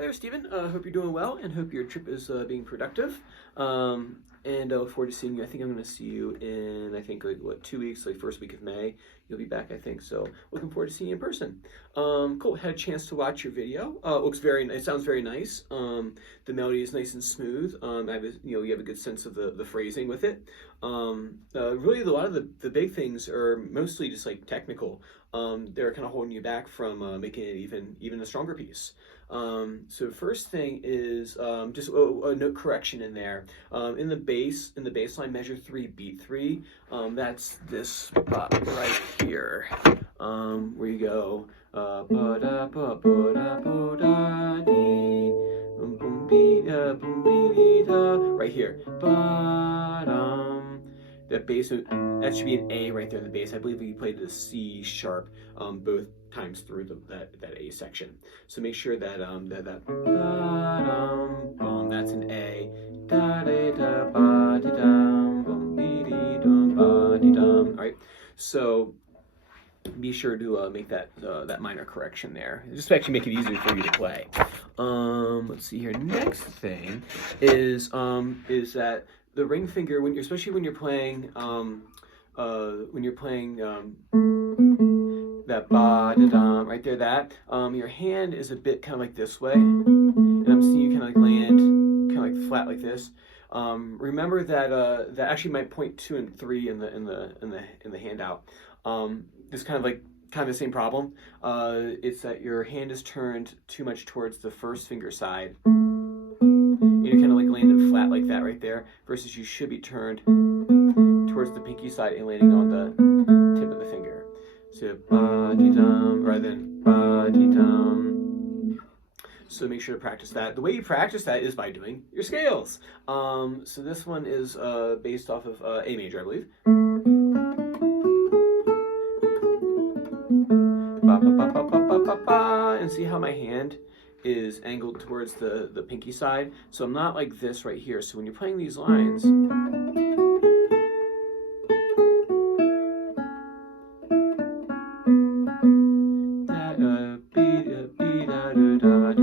Hi there, Stephen. Hope you're doing well and hope your trip is being productive. And I look forward to seeing you. I think I'm going to see you in, I think, 2 weeks, like first week of May. You'll be back, I think. So looking forward to seeing you in person. Cool. Had a chance to watch your video. It sounds very nice. The melody is nice and smooth. You have a good sense of the phrasing with it. Really, a lot of the big things are mostly just like technical. They're kind of holding you back from making it even a stronger piece. So first thing is just a note correction in there. In the bass line, measure 3, beat 3. That's this spot right here, where you go ba da ba ba da ba da dee boom boom be boom be da, right here. Ba dum. That bass, that should be an A right there. The bass, I believe we played the C sharp both times through that A section. So make sure that that that's an A. Da da da ba da dum bum be dee dum ba dee dum. All right. So be sure to make that minor correction there. Just to actually make it easier for you to play. Let's see here. Next thing is that the ring finger, especially when you're playing that ba da dum right there, that your hand is a bit kind of like this way, and I'm seeing you kind of like land kind of like flat like this. Remember that that actually might point 2 and 3 in the handout. It's kind of the same problem. It's that your hand is turned too much towards the first finger side. You're kind of like landing flat like that right there, versus you should be turned towards the pinky side and landing on the tip of the finger. So ba-dee-dum rather than ba-dee-dum. So make sure to practice that. The way you practice that is by doing your scales. So this one is based off of A major, I believe. Ba, ba, ba, ba, ba, ba, ba, ba. And see how my hand is angled towards the pinky side. So I'm not like this right here. So when you're playing these lines,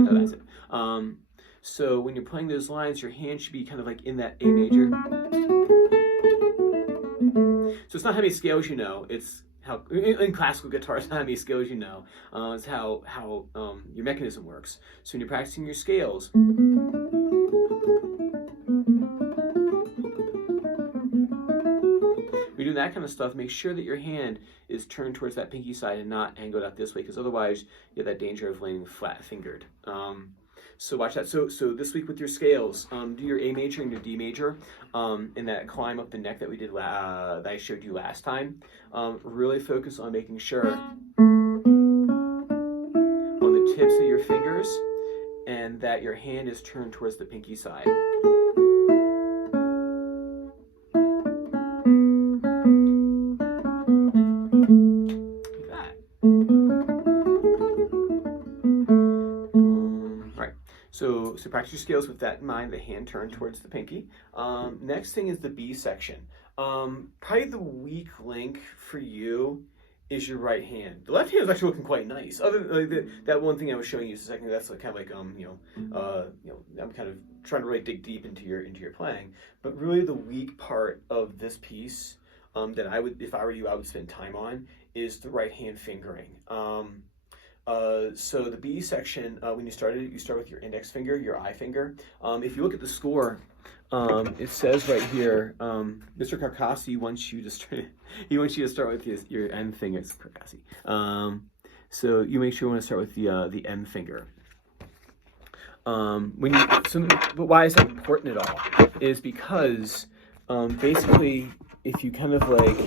that's it. So when you're playing those lines, your hand should be kind of like in that A major. So it's not how many scales you know, it's how, in classical guitar, it's not how many scales you know, it's how your mechanism works. So when you're practicing your scales, when you're doing that kind of stuff, make sure that your hand is turned towards that pinky side and not angled out this way, because otherwise you have that danger of landing flat-fingered. So watch that. So this week with your scales, do your A major and your D major, and that climb up the neck that we did that I showed you last time. Really focus on making sure on the tips of your fingers and that your hand is turned towards the pinky side. So practice your scales with that in mind, the hand turned towards the pinky. Next thing is the B section. Probably the weak link for you is your right hand. The left hand is actually looking quite nice. Other than that one thing I was showing you a second, that's kind of like I'm kind of trying to really dig deep into your playing. But really the weak part of this piece that I would, if I were you, I would spend time on is the right hand fingering. So the B section, when you start with your index finger, your I finger. If you look at the score, it says right here, Mr. Carcassi wants you to start. He wants you to start with your M finger. It's Carcassi. So you make sure you want to start with the M finger. But why is that important at all? Is because basically, if you kind of like